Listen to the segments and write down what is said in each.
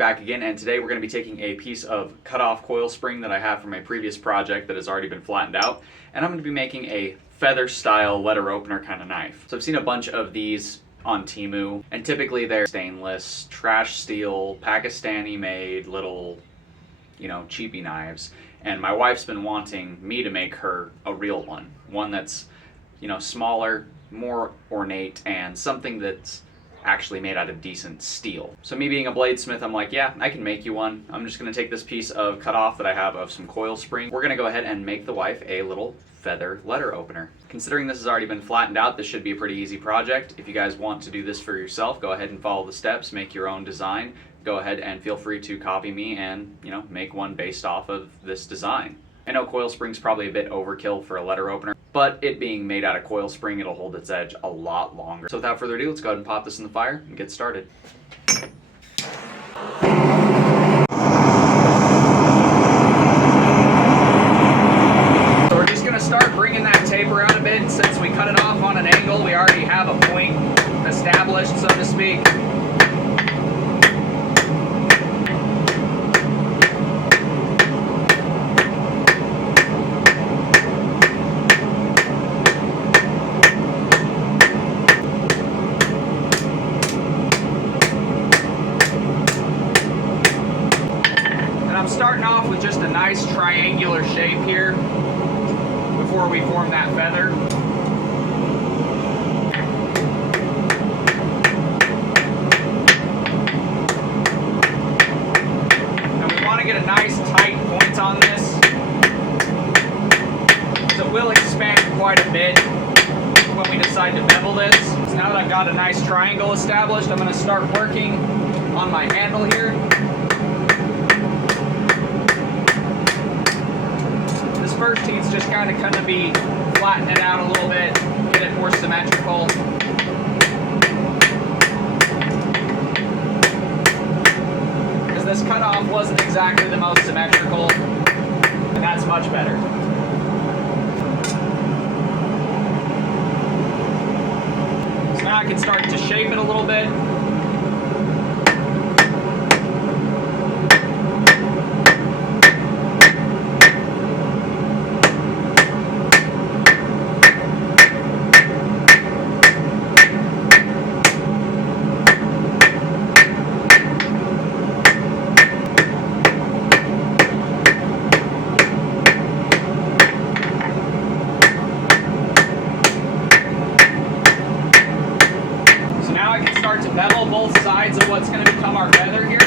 back again, and today we're going to be taking a piece of cut-off coil spring that I have from a previous project that has already been flattened out, and I'm going to be making a feather-style letter opener kind of knife. So I've seen a bunch of these on Temu, and typically they're stainless, trash steel, Pakistani-made little, cheapy knives. And my wife's been wanting me to make her a real one that's, smaller, more ornate, and something that's actually made out of decent steel. So me being a bladesmith, I'm like, yeah, I can make you one. I'm just gonna take this piece of cut off that I have of some coil spring. We're gonna go ahead and make the wife a little feather letter opener. Considering this has already been flattened out, this should be a pretty easy project. If you guys want to do this for yourself, go ahead and follow the steps, make your own design. Go ahead and feel free to copy me and, make one based off of this design. I know coil spring's probably a bit overkill for a letter opener, but it being made out of coil spring, it'll hold its edge a lot longer. So without further ado, let's go ahead and pop this in the fire and get started. So we're just gonna start bringing that taper out a bit. Since we cut it off on an angle, we already have a point established, so to speak. Starting off with just a nice triangular shape here before we form that feather. And we want to get a nice tight point on this, because it will expand quite a bit when we decide to bevel this. So now that I've got a nice triangle established, I'm going to start working on my handle here. First heat's just kind of going to be flatten it out a little bit, get it more symmetrical. Because this cutoff wasn't exactly the most symmetrical, and that's much better. So now I can start to shape it a little bit. To bevel both sides of what's going to become our feather here.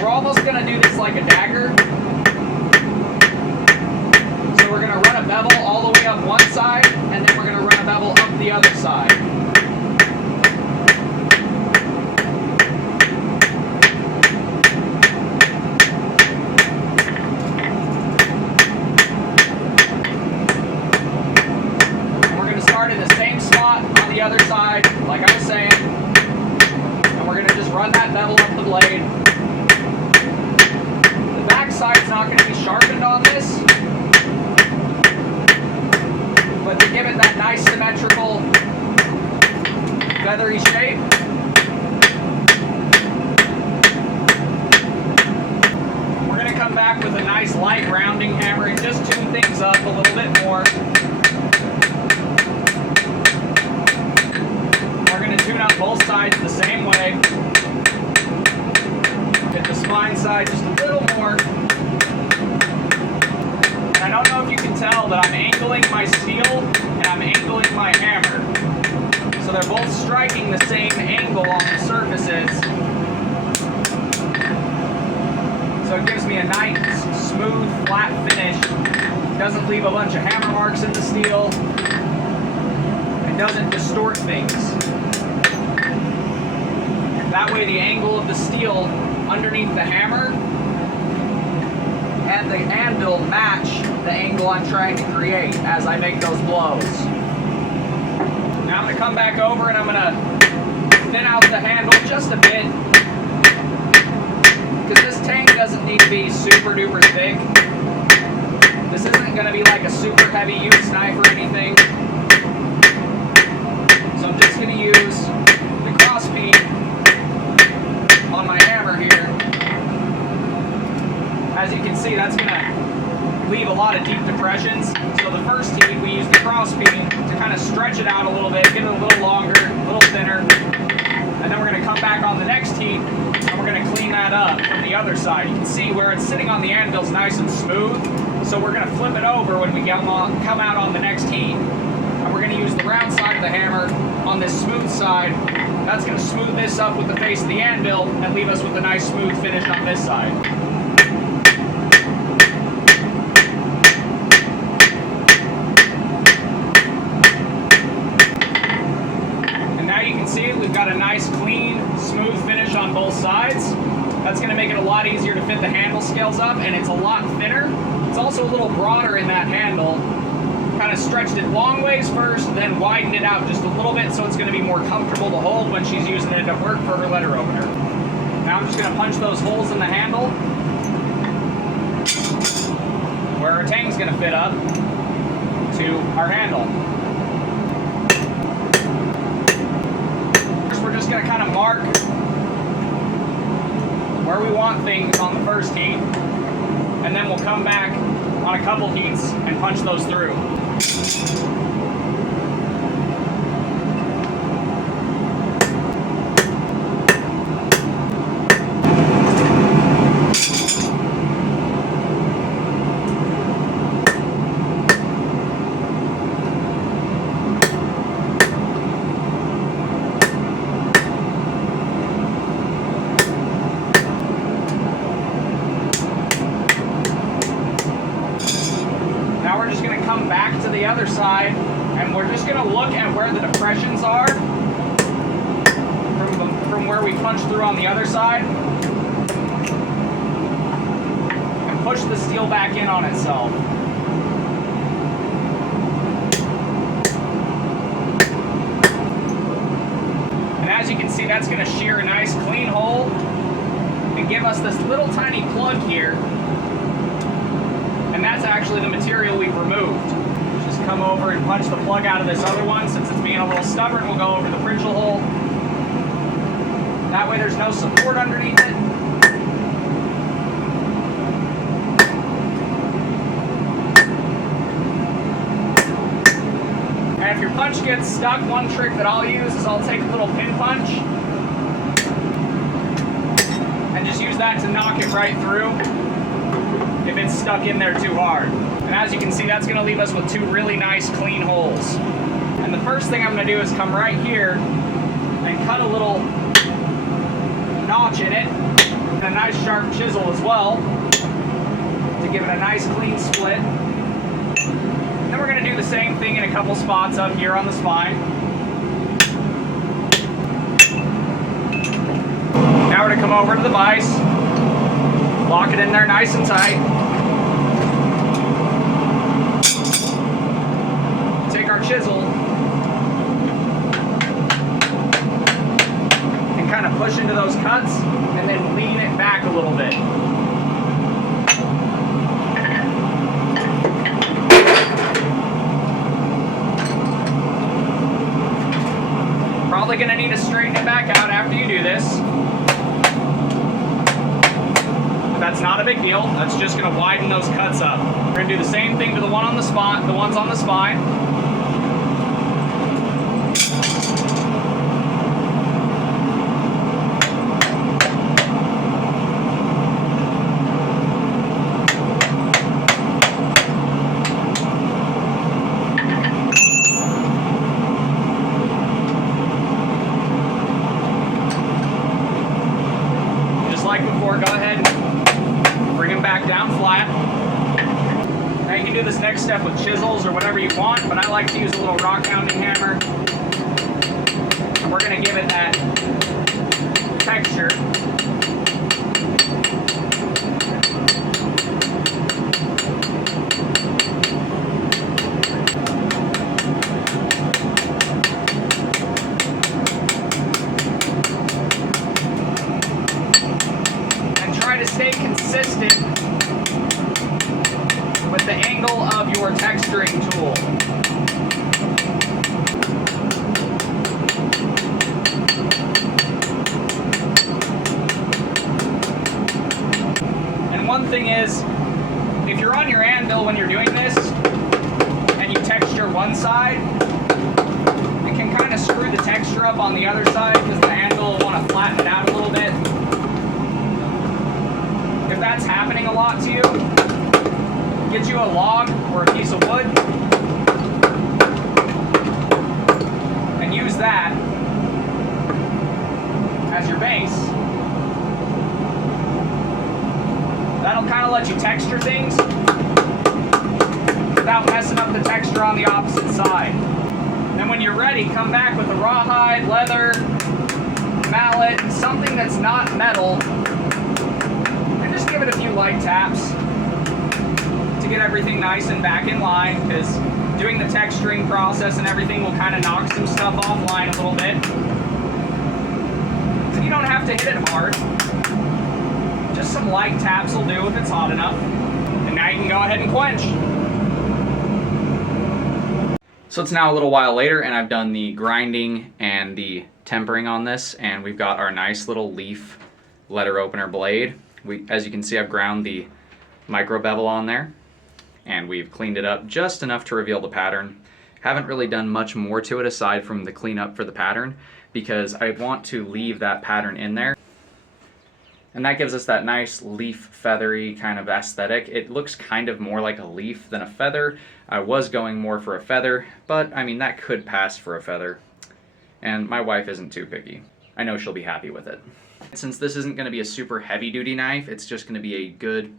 We're almost going to do this like a dagger. So we're going to run a bevel all the way up one side, and then we're going to run a bevel up the other side. In the same spot on the other side, like I was saying, and we're going to just run that bevel up the blade. The back side's not going to be sharpened on this, but to give it that nice symmetrical feathery shape, we're going to come back with a nice light rounding hammer and just tune things up a little bit more. Tune up both sides the same way. Hit the spine side just a little more. And I don't know if you can tell, but I'm angling my steel and I'm angling my hammer. So they're both striking the same angle on the surfaces. So it gives me a nice, smooth, flat finish. Doesn't leave a bunch of hammer marks in the steel. And doesn't distort things. That way the angle of the steel underneath the hammer and the anvil match the angle I'm trying to create as I make those blows. Now I'm going to come back over and I'm going to thin out the handle just a bit, because this tang doesn't need to be super duper thick. This isn't going to be like a super heavy use knife or anything. So I'm just going to use the cross peen leave a lot of deep depressions. So the first heat, we use the cross beam to kind of stretch it out a little bit, get it a little longer, a little thinner. And then we're going to come back on the next heat, and we're going to clean that up from the other side. You can see where it's sitting on the anvil is nice and smooth. So we're going to flip it over when we come out on the next heat. And we're going to use the round side of the hammer on this smooth side. That's going to smooth this up with the face of the anvil and leave us with a nice smooth finish on this side. And now you can see we've got a nice clean, smooth finish on both sides. That's going to make it a lot easier to fit the handle scales up, and it's a lot thinner. It's also a little broader in that handle. Kind of stretched it long ways first, then widened it out just a little bit so it's going to be more comfortable to hold when she's using it at work for her letter opener. Now I'm just going to punch those holes in the handle where our tang's going to fit up to our handle. First we're just going to kind of mark where we want things on the first heat, and then we'll come back on a couple heats and punch those through. Now we're just going to come back to the other side, and we're just going to look at where the depressions are from where we punched through on the other side, and push the steel back in on itself. And as you can see, that's going to shear a nice clean hole and give us this little tiny plug here. And that's actually the material we've removed. Just come over and punch the plug out of this other one. Since it's being a little stubborn, we'll go over the Pritchel hole. That way there's no support underneath it. And if your punch gets stuck, one trick that I'll use is I'll take a little pin punch and just use that to knock it right through if it's stuck in there too hard. And as you can see, that's going to leave us with two really nice clean holes. And the first thing I'm going to do is come right here and cut a little notch in it, and a nice sharp chisel as well to give it a nice clean split. And then we're going to do the same thing in a couple spots up here on the spine. Now we're going to come over to the vise, lock it in there nice and tight. Take our chisel and kind of push into those cuts and then lean it back a little bit. Probably going to need to straighten it back out after you do this. That's not a big deal. That's just going to widen those cuts up. We're going to do the same thing to the one on the spine, the ones on the spine. Just like before, go ahead and bring them back down flat. Now you can do this next step with chisels or whatever you want, but I like to use a little rock pounding hammer. And we're going to give it that texture. And try to stay consistent with the angle of your texturing tool. And one thing is, if you're on your anvil feel when you're doing this and you texture one side, it can kind of screw the texture up on the other side because the handle will want to flatten it out a little bit. If that's happening a lot to you, get you a log or a piece of wood and use that as your base. That'll kind of let you texture things without messing up the texture on the opposite side. Then when you're ready, come back with a rawhide, leather, mallet, something that's not metal, and just give it a few light taps to get everything nice and back in line, because doing the texturing process and everything will kind of knock some stuff offline a little bit. And you don't have to hit it hard. Just some light taps will do if it's hot enough. And now you can go ahead and quench. So it's now a little while later, and I've done the grinding and the tempering on this, and we've got our nice little leaf letter opener blade. As you can see, I've ground the micro bevel on there, and we've cleaned it up just enough to reveal the pattern. Haven't really done much more to it aside from the cleanup for the pattern, because I want to leave that pattern in there. And that gives us that nice leaf feathery kind of aesthetic. It looks kind of more like a leaf than a feather. I was going more for a feather, but I mean, that could pass for a feather. And my wife isn't too picky. I know she'll be happy with it. Since this isn't going to be a super heavy duty knife, it's just going to be a good,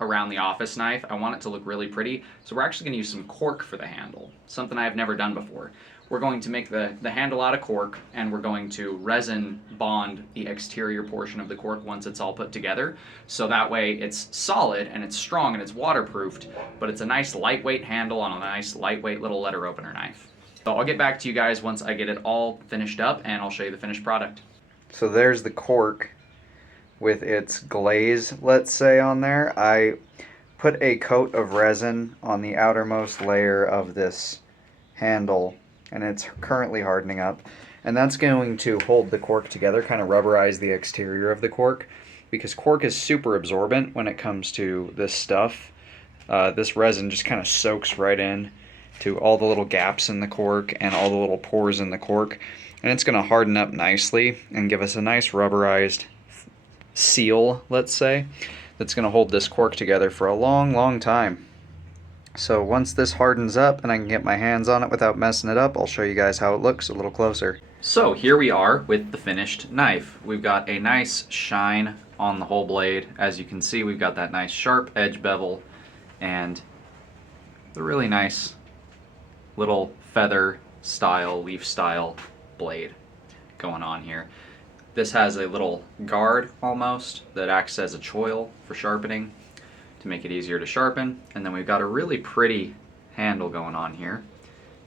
around the office knife. I want it to look really pretty. So we're actually going to use some cork for the handle, something I've never done before. We're going to make the handle out of cork, and we're going to resin bond the exterior portion of the cork once it's all put together. So that way it's solid and it's strong and it's waterproofed, but it's a nice lightweight handle on a nice lightweight little letter opener knife. So I'll get back to you guys once I get it all finished up, and I'll show you the finished product. So there's the cork with its glaze, let's say, on there. I put a coat of resin on the outermost layer of this handle, and it's currently hardening up, and that's going to hold the cork together, kind of rubberize the exterior of the cork, because cork is super absorbent when it comes to this stuff. This resin just kind of soaks right in to all the little gaps in the cork and all the little pores in the cork, and it's going to harden up nicely and give us a nice rubberized seal, let's say, that's going to hold this cork together for a long time. So once this hardens up and I can get my hands on it without messing it up, I'll show you guys how it looks a little closer. So here we are with the finished knife. We've got a nice shine on the whole blade. As you can see, we've got that nice sharp edge bevel and the really nice little feather style, leaf style blade going on here. This has a little guard almost that acts as a choil for sharpening to make it easier to sharpen. And then we've got a really pretty handle going on here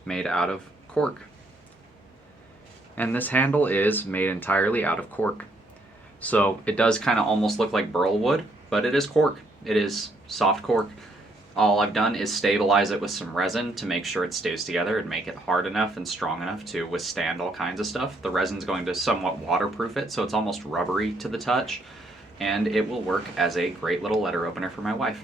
made out of cork. And this handle is made entirely out of cork. So it does kind of almost look like burl wood, but it is cork. It is soft cork. All I've done is stabilize it with some resin to make sure it stays together and make it hard enough and strong enough to withstand all kinds of stuff. The resin's going to somewhat waterproof it, so it's almost rubbery to the touch, and it will work as a great little letter opener for my wife.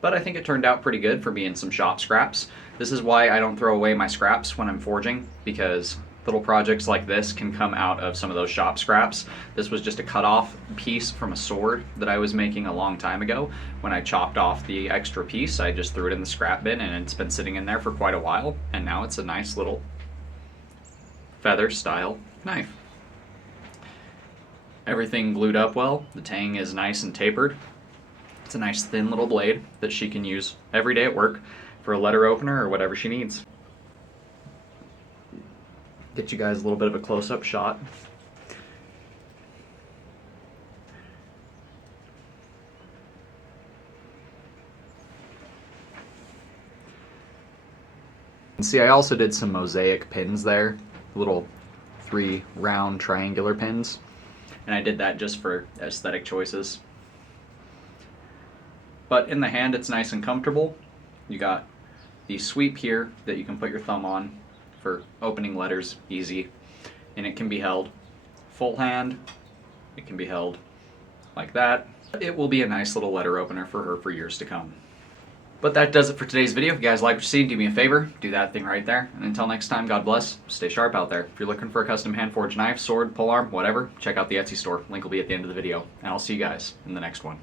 But I think it turned out pretty good for being some shop scraps. This is why I don't throw away my scraps when I'm forging, because little projects like this can come out of some of those shop scraps. This was just a cut-off piece from a sword that I was making a long time ago. When I chopped off the extra piece, I just threw it in the scrap bin, and it's been sitting in there for quite a while, and now it's a nice little feather-style knife. Everything glued up well. The tang is nice and tapered. It's a nice thin little blade that she can use every day at work for a letter opener or whatever she needs. Get you guys a little bit of a close-up shot. And see, I also did some mosaic pins there, little 3 round triangular pins, and I did that just for aesthetic choices. But in the hand, it's nice and comfortable. You got the sweep here that you can put your thumb on for opening letters, easy, and it can be held full hand, it can be held like that, It will be a nice little letter opener for her for years to come. But that does it for today's video. If you guys like what you see, do me a favor, do that thing right there. And until next time, God bless, stay sharp out there. If you're looking for a custom hand-forged knife, sword, polearm, whatever, check out the Etsy store. Link will be at the end of the video. And I'll see you guys in the next one.